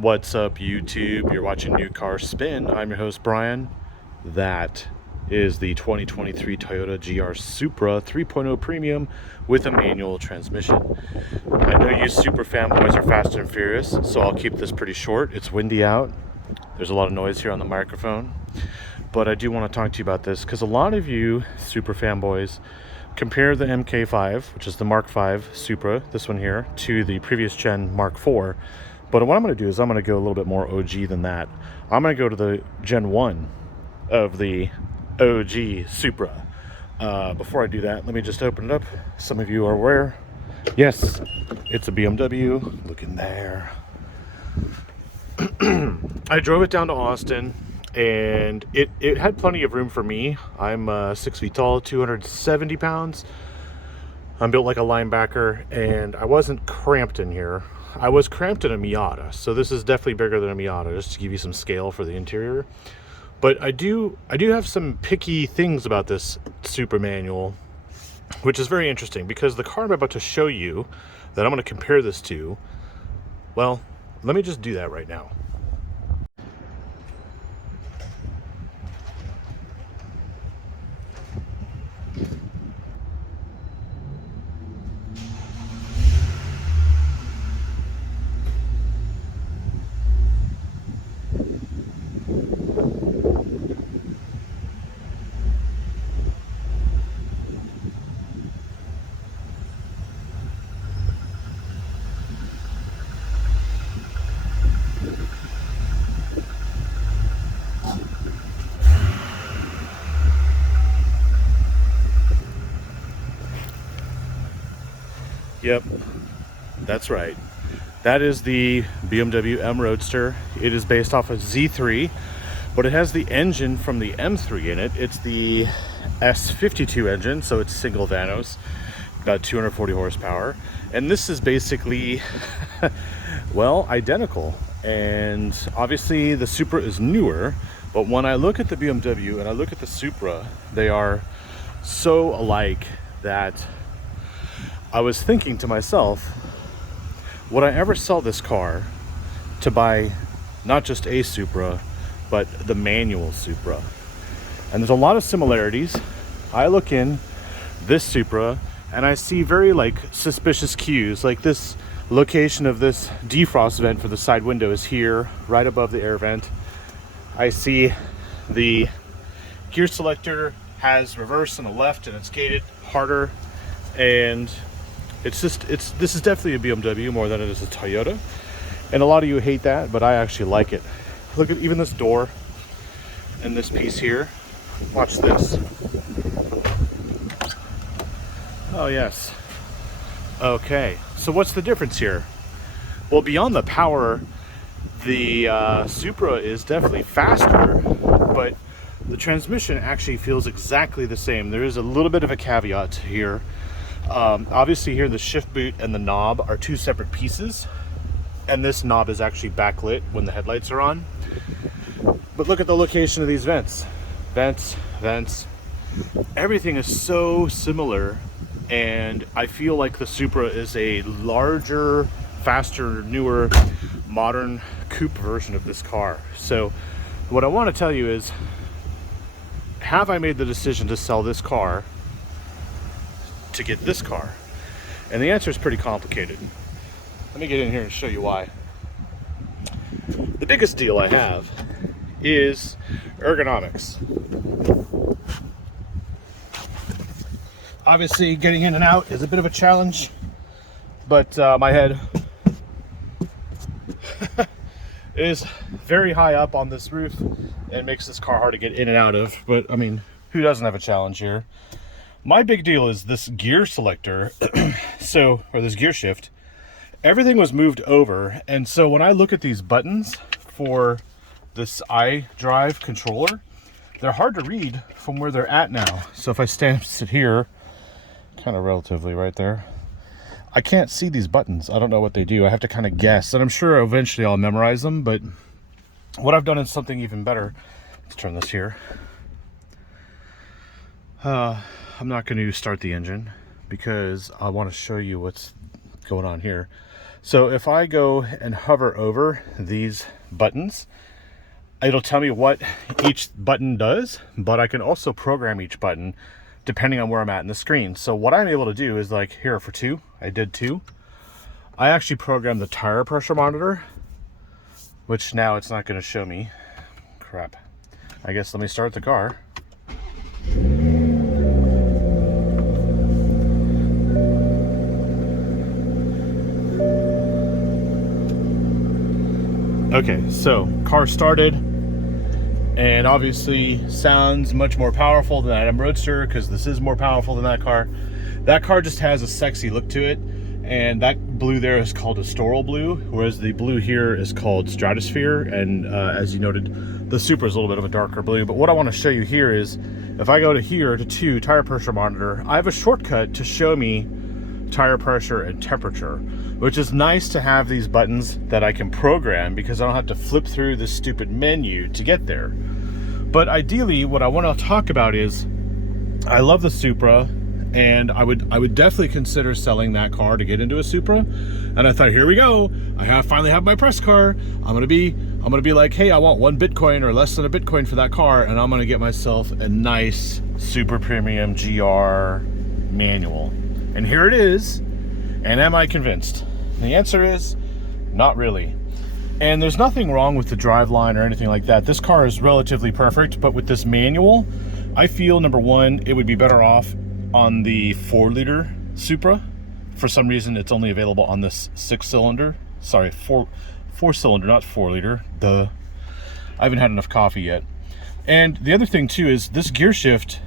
What's up, YouTube? You're watching New Car Spin. I'm your host, Brian. That is the 2023 Toyota GR Supra 3.0 Premium with a manual transmission. I know you Supra fanboys are fast and furious, so I'll keep this pretty short. It's windy out. There's a lot of noise here on the microphone. But I do want to talk to you about this because a lot of you Supra fanboys compare the MK5, which is the Mark V Supra, this one here, to the previous gen Mark IV. But what I'm going to do is I'm going to go a little bit more OG than that. I'm going to go to the Gen 1 of the OG Supra. Before I do that, let me just open it up. Some of you are aware. Yes, it's a BMW. Look in there. I drove it down to Austin, and it had plenty of room for me. I'm 6 feet tall, 270 pounds. I'm built like a linebacker, and I wasn't cramped in here. I was cramped in a Miata, so this is definitely bigger than a Miata, just to give you some scale for the interior. But I do have some picky things about this Supra manual, which is very interesting because the car I'm about to show you that I'm going to compare this to, well, let me just do that right now. Yep, that's right. That is the BMW M Roadster. It is based off of Z3, but it has the engine from the M3 in it. It's the S52 engine, so it's single Vanos, about 240 horsepower. And this is basically, well, identical. And obviously the Supra is newer, but when I look at the BMW and I look at the Supra, they are so alike that I was thinking to myself, would I ever sell this car to buy not just a Supra, but the manual Supra? And there's a lot of similarities. I look in this Supra and I see very suspicious cues, like this location of this defrost vent for the side window is here, right above the air vent. I see the gear selector has reverse and a left and it's gated harder, and this is definitely a BMW more than it is a Toyota. And a lot of you hate that, but I actually like it. Look at even this door and this piece here. Watch this. Oh yes. Okay, so what's the difference here? Well, beyond the power, the Supra is definitely faster, but the transmission actually feels exactly the same. There is a little bit of a caveat here. Obviously here the shift boot and the knob are two separate pieces, and this knob is actually backlit when the headlights are on. But look at the location of these vents. Vents. Everything is so similar, and I feel like the Supra is a larger, faster, newer, modern coupe version of this car. So what I want to tell you is, have I made the decision to sell this car to get this car? And the answer is pretty complicated. Let me get in here and show you why. The biggest deal I have is ergonomics. Obviously getting in and out is a bit of a challenge, but my head is very high up on this roof and makes this car hard to get in and out of. But I mean, who doesn't have a challenge here? My big deal is this gear selector, or this gear shift. Everything was moved over, and so when I look at these buttons for this iDrive controller, they're hard to read from where they're at now. So if I sit here, kind of relatively right there, I can't see these buttons. I don't know what they do. I have to kind of guess, and I'm sure eventually I'll memorize them, but what I've done is something even better. Let's turn this here. I'm not going to start the engine because I want to show you what's going on here. So if I go and hover over these buttons, it'll tell me what each button does, but I can also program each button depending on where I'm at in the screen. So what I'm able to do is, like here for 2, I did 2. I actually programmed the tire pressure monitor, which now it's not going to show me. Crap. I guess let me start the car. Okay, so car started, and obviously sounds much more powerful than that M Roadster, because this is more powerful than that car. That car just has a sexy look to it, and that blue there is called Astoral blue, whereas the blue here is called Stratosphere, and as you noted, the Supra is a little bit of a darker blue. But what I want to show you here is, if I go to here to 2, tire pressure monitor, I have a shortcut to show me tire pressure and temperature, which is nice to have these buttons that I can program, because I don't have to flip through this stupid menu to get there. But ideally, what I want to talk about is, I love the Supra, and I would definitely consider selling that car to get into a Supra. And I thought, here we go, I finally have my press car. I'm gonna be like, hey, I want 1 Bitcoin or less than a Bitcoin for that car, and I'm gonna get myself a nice super premium GR manual. And here it is. And am I convinced? And the answer is not really. And there's nothing wrong with the driveline or anything like that. This car is relatively perfect, but with this manual, I feel, number one, it would be better off on the 4-liter Supra. For some reason, it's only available on this 6-cylinder. Sorry, 4-cylinder, not 4-liter. Duh. I haven't had enough coffee yet. And the other thing too is this gear shift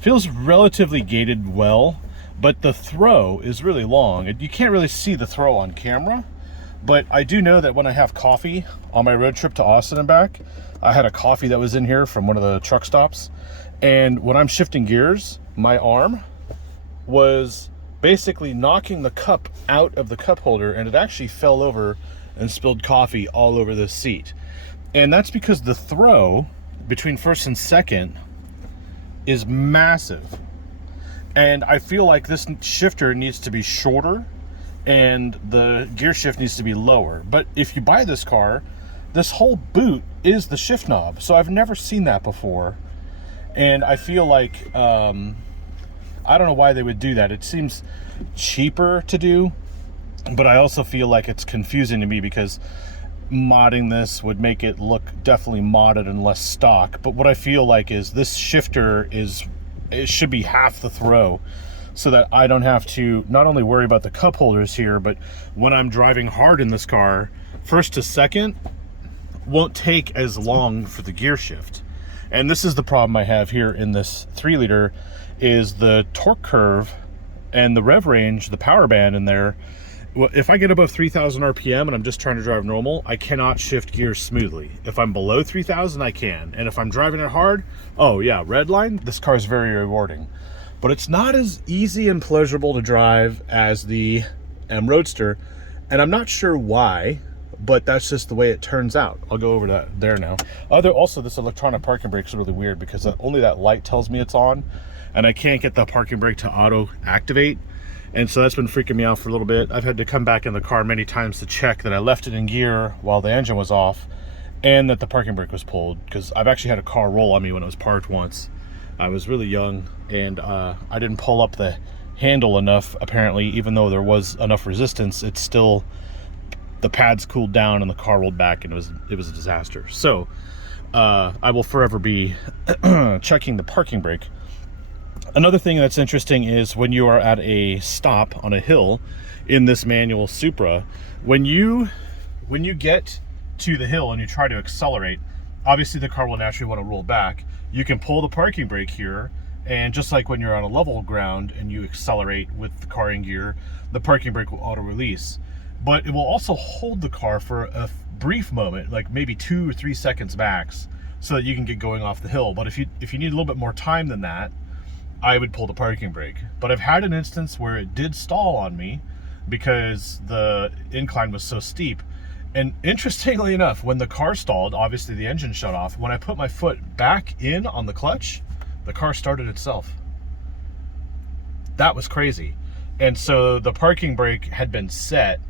feels relatively gated well, but the throw is really long. You can't really see the throw on camera, but I do know that when I have coffee on my road trip to Austin and back, I had a coffee that was in here from one of the truck stops, and when I'm shifting gears, my arm was basically knocking the cup out of the cup holder, and it actually fell over and spilled coffee all over the seat. And that's because the throw between first and second is massive. And I feel like this shifter needs to be shorter and the gear shift needs to be lower. But if you buy this car, this whole boot is the shift knob. So I've never seen that before. And I feel like, I don't know why they would do that. It seems cheaper to do, but I also feel like it's confusing to me, because modding this would make it look definitely modded and less stock. But what I feel like is this shifter it should be half the throw, so that I don't have to not only worry about the cup holders here, but when I'm driving hard in this car, first to second won't take as long for the gear shift. And this is the problem I have here in this 3-liter, is the torque curve and the rev range, the power band in there. Well, if I get above 3,000 RPM and I'm just trying to drive normal, I cannot shift gears smoothly. If I'm below 3,000, I can. And if I'm driving it hard, oh yeah, red line, this car is very rewarding. But it's not as easy and pleasurable to drive as the M Roadster, and I'm not sure why, but that's just the way it turns out. I'll go over that there now. Also, this electronic parking brake is really weird, because only that light tells me it's on, and I can't get the parking brake to auto activate. And so that's been freaking me out for a little bit. I've had to come back in the car many times to check that I left it in gear while the engine was off, and that the parking brake was pulled, because I've actually had a car roll on me when it was parked once. I was really young, and I didn't pull up the handle enough, apparently. Even though there was enough resistance, it's still, the pads cooled down and the car rolled back, and it was a disaster. So I will forever be checking the parking brake. Another thing that's interesting is when you are at a stop on a hill in this manual Supra, when you get to the hill and you try to accelerate, obviously the car will naturally want to roll back. You can pull the parking brake here, and just like when you're on a level ground and you accelerate with the car in gear, the parking brake will auto release. But it will also hold the car for a brief moment, like maybe 2 or 3 seconds max, so that you can get going off the hill. But if you need a little bit more time than that, I would pull the parking brake. But I've had an instance where it did stall on me because the incline was so steep. And interestingly enough, when the car stalled, obviously the engine shut off. When I put my foot back in on the clutch, the car started itself. That was crazy. And so the parking brake had been set,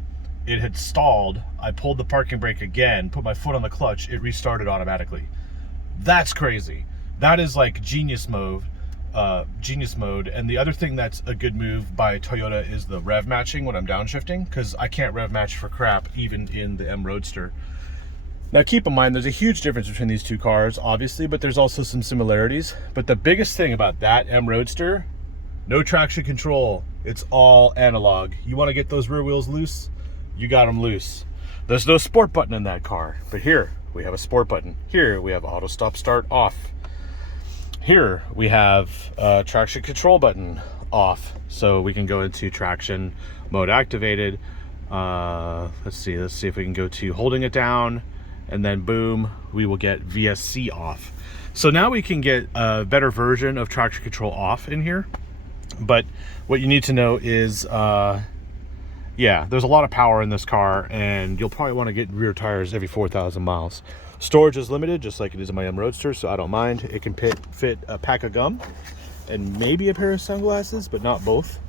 it had stalled, I pulled the parking brake again, put my foot on the clutch, it restarted automatically. That's crazy. That is like genius mode. And the other thing that's a good move by Toyota is the rev matching when I'm downshifting, because I can't rev match for crap even in the M Roadster. Now keep in mind, there's a huge difference between these two cars, obviously, but there's also some similarities. But the biggest thing about that M Roadster, no traction control. It's all analog. You want to get those rear wheels loose? You got them loose. There's no sport button in that car, but here we have a sport button. Here we have auto stop start off. Here we have a traction control button off, so we can go into traction mode activated. Let's see if we can go to holding it down, and then boom, we will get VSC off. So now we can get a better version of traction control off in here. But what you need to know is, yeah, there's a lot of power in this car, and you'll probably want to get rear tires every 4,000 miles. Storage is limited, just like it is in my M Roadster, so I don't mind. It can fit a pack of gum and maybe a pair of sunglasses, but not both.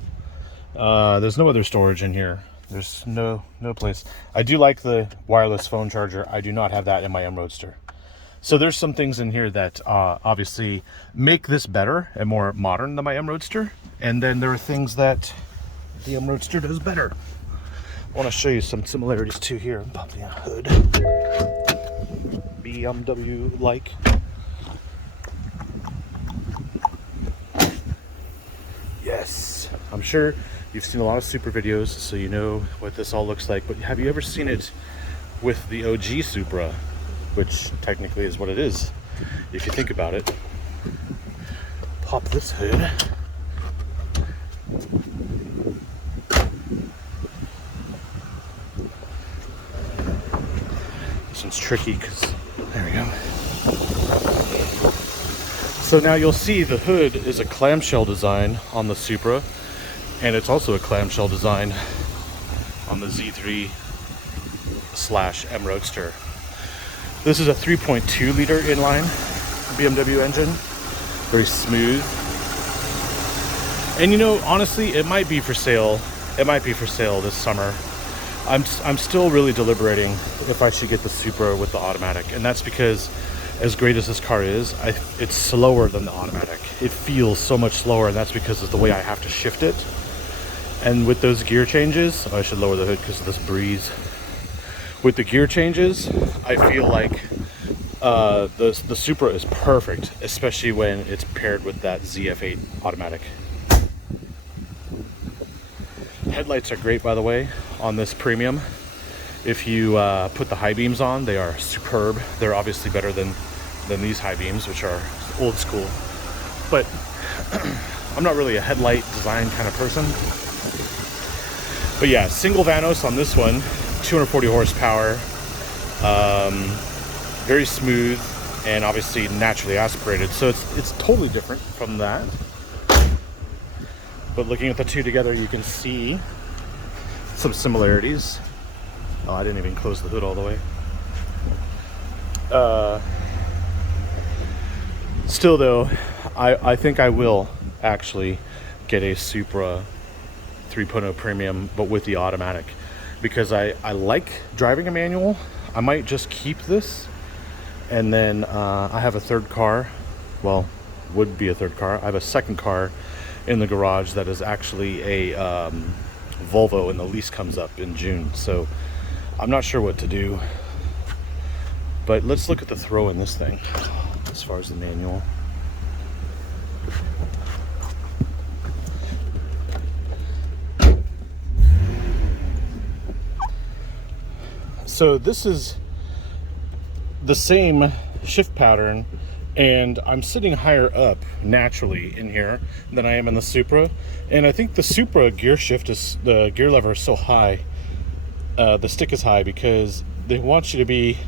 There's no other storage in here. There's no place. I do like the wireless phone charger. I do not have that in my M Roadster. So there's some things in here that obviously make this better and more modern than my M Roadster. And then there are things that the M Roadster does better. I want to show you some similarities too here. Pop the hood. BMW-like. Yes. I'm sure you've seen a lot of Supra videos, so you know what this all looks like. But have you ever seen it with the OG Supra? Which technically is what it is, if you think about it. Pop this hood. This one's tricky because, there we go. So now you'll see the hood is a clamshell design on the Supra, and it's also a clamshell design on the Z3/M Roadster. This is a 3.2 liter inline BMW engine, very smooth. And you know, honestly, it might be for sale. It might be for sale this summer. I'm still really deliberating if I should get the Supra with the automatic, and that's because, as great as this car is, it's slower than the automatic. It feels so much slower, and that's because of the way I have to shift it. And with those gear changes, I should lower the hood because of this breeze. With the gear changes, I feel like the Supra is perfect, especially when it's paired with that ZF8 automatic. Headlights are great, by the way, on this premium. If you put the high beams on, they are superb. They're obviously better than these high beams, which are old school. But I'm not really a headlight design kind of person. But yeah, single Vanos on this one, 240 horsepower, very smooth, and obviously naturally aspirated. So it's totally different from that. But looking at the two together, you can see some similarities. Oh, I didn't even close the hood all the way. Still though, I think I will actually get a Supra 3.0 Premium, but with the automatic, because I like driving a manual. I might just keep this, and then I have a third car, well, would be a third car. I have a second car in the garage that is actually a Volvo, and the lease comes up in June, so I'm not sure what to do. But let's look at the throw in this thing as far as the manual. So this is the same shift pattern, and I'm sitting higher up naturally in here than I am in the Supra. And I think the Supra gear shift is, the gear lever is so high, the stick is high, because they want you to be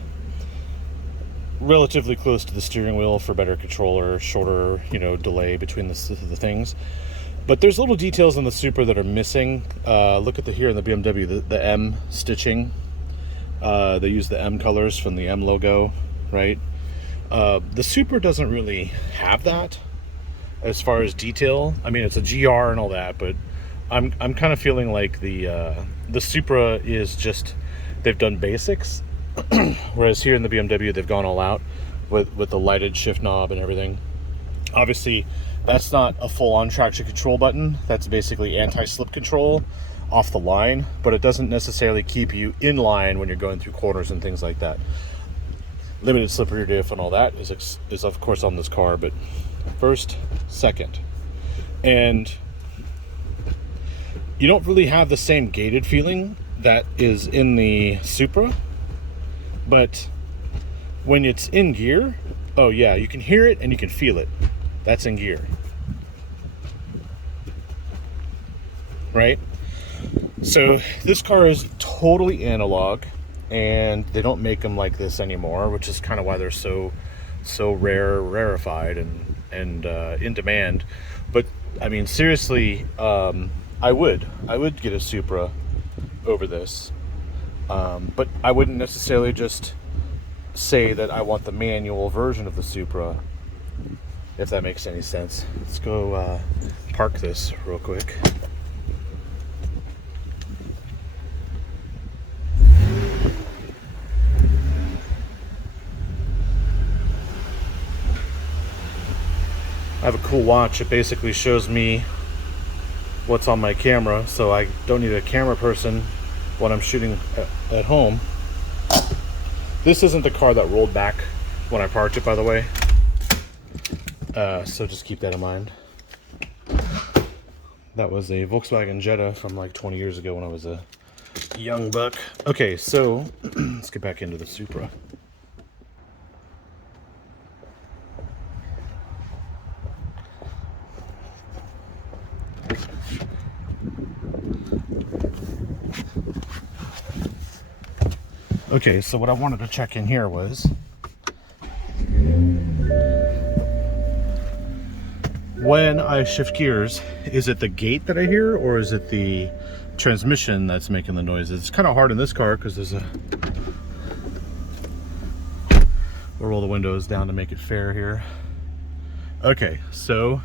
relatively close to the steering wheel for better control or shorter, delay between the things. But there's little details in the Supra that are missing. Look at here in the BMW, the M stitching. They use the M colors from the M logo, right? The Supra doesn't really have that as far as detail. I mean, it's a GR and all that, but I'm kind of feeling like the Supra is just, they've done basics, whereas here in the BMW they've gone all out with the lighted shift knob and everything. Obviously, that's not a full-on traction control button. That's basically anti-slip control off the line, but it doesn't necessarily keep you in line when you're going through corners and things like that. Limited slip rear diff and all that is of course on this car, but first, second. And you don't really have the same gated feeling that is in the Supra, but when it's in gear, oh yeah, you can hear it and you can feel it. That's in gear, right? So this car is totally analog, and they don't make them like this anymore, which is kind of why they're so rarefied and in demand. But I mean, seriously, I would get a Supra over this, but I wouldn't necessarily just say that I want the manual version of the Supra, if that makes any sense. Let's go park this real quick. I have a cool watch. It basically shows me what's on my camera, so I don't need a camera person when I'm shooting at home. This isn't the car that rolled back when I parked it, by the way, so just keep that in mind. That was a Volkswagen Jetta from like 20 years ago when I was a young buck. Okay, so let's get back into the Supra. Okay, so what I wanted to check in here was when I shift gears, is it the gate that I hear, or is it the transmission that's making the noises? It's kind of hard in this car because there's a... We'll roll the windows down to make it fair here. Okay, so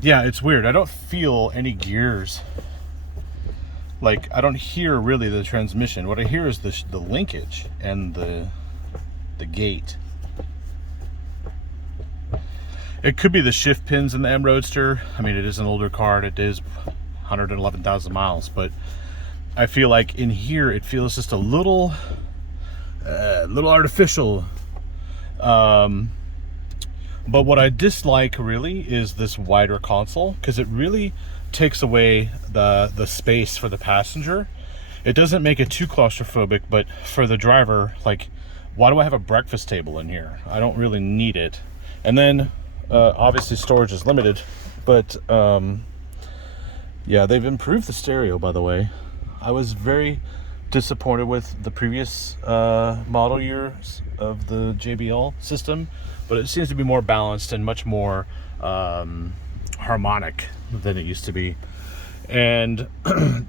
yeah, it's weird. I don't feel any gears. Like, I don't hear really the transmission. What I hear is the linkage and the gate. It could be the shift pins in the M Roadster. I mean, it is an older car. It is 111,000 miles, but I feel like in here it feels just a little artificial. But what I dislike really is this wider console, because it really takes away the space for the passenger. It doesn't make it too claustrophobic, but for the driver, like, why do I have a breakfast table in here? I don't really need it. And then obviously storage is limited, but yeah, they've improved the stereo, by the way. I was very disappointed with the previous model years of the JBL system, but it seems to be more balanced and much more harmonic than it used to be. And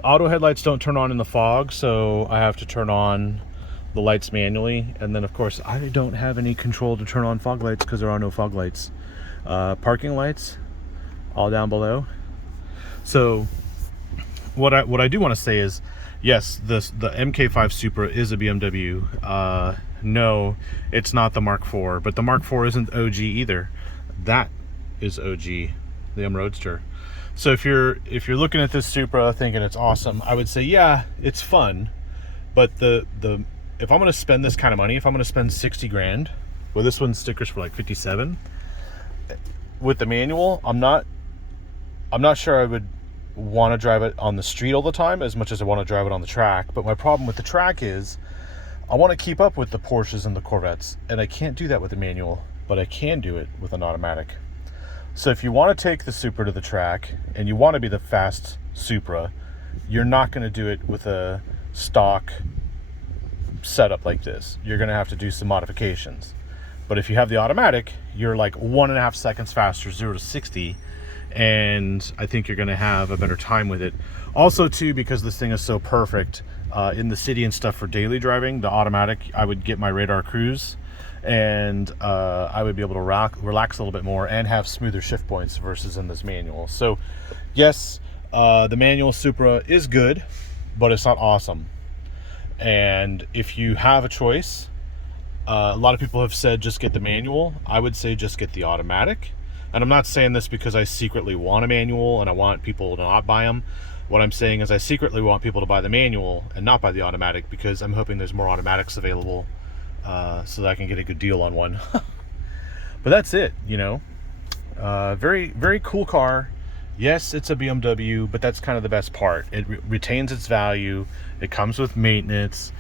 auto headlights don't turn on in the fog, so I have to turn on the lights manually. And then of course I don't have any control to turn on fog lights because there are no fog lights. Parking lights all down below. So what I do want to say is, yes, the MK1 Supra is a BMW. No, it's not the Mark IV, but the Mark IV isn't OG either. That is OG, the M Roadster. So if you're looking at this Supra thinking it's awesome, I would say, yeah, it's fun, but if I'm going to spend this kind of money, if I'm going to spend 60 grand, well, this one's stickers for like 57 with the manual, I'm not sure I would want to drive it on the street all the time as much as I want to drive it on the track. But my problem with the track is I want to keep up with the Porsches and the Corvettes, and I can't do that with the manual, but I can do it with an automatic. So if you want to take the Supra to the track and you want to be the fast Supra, you're not going to do it with a stock setup like this. You're going to have to do some modifications. But if you have the automatic, you're like 1.5 seconds faster, 0 to 60, and I think you're going to have a better time with it. Also too, because this thing is so perfect in the city and stuff for daily driving, the automatic, I would get my radar cruise, and I would be able to relax a little bit more and have smoother shift points versus in this manual. So yes, the manual Supra is good, but it's not awesome. And if you have a choice, a lot of people have said just get the manual. I would say just get the automatic. And I'm not saying this because I secretly want a manual and I want people to not buy them. What I'm saying is I secretly want people to buy the manual and not buy the automatic, because I'm hoping there's more automatics available so that I can get a good deal on one. But that's it, you know. Very, very cool car. Yes, it's a BMW, but that's kind of the best part. It retains its value. It comes with maintenance.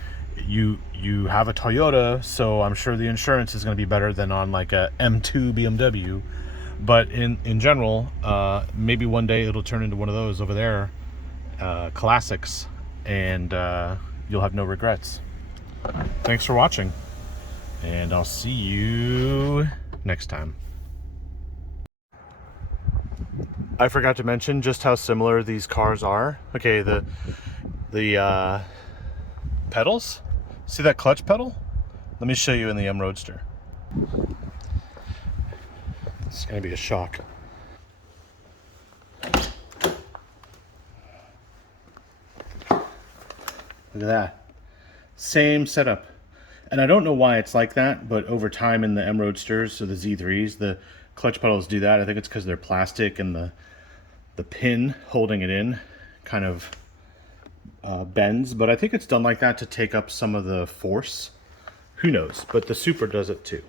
You have a Toyota, so I'm sure the insurance is going to be better than on like a M2 BMW. But in general, maybe one day it'll turn into one of those over there, classics, and you'll have no regrets. Thanks for watching, and I'll see you next time. I forgot to mention just how similar these cars are. Okay, the pedals. See that clutch pedal? Let me show you in the M Roadster. It's gonna be a shock. Look at that. Same setup. And I don't know why it's like that, but over time in the M Roadsters, so the Z3s, the clutch pedals do that. I think it's because they're plastic and the pin holding it in kind of bends. But I think it's done like that to take up some of the force. Who knows? But the Supra does it too.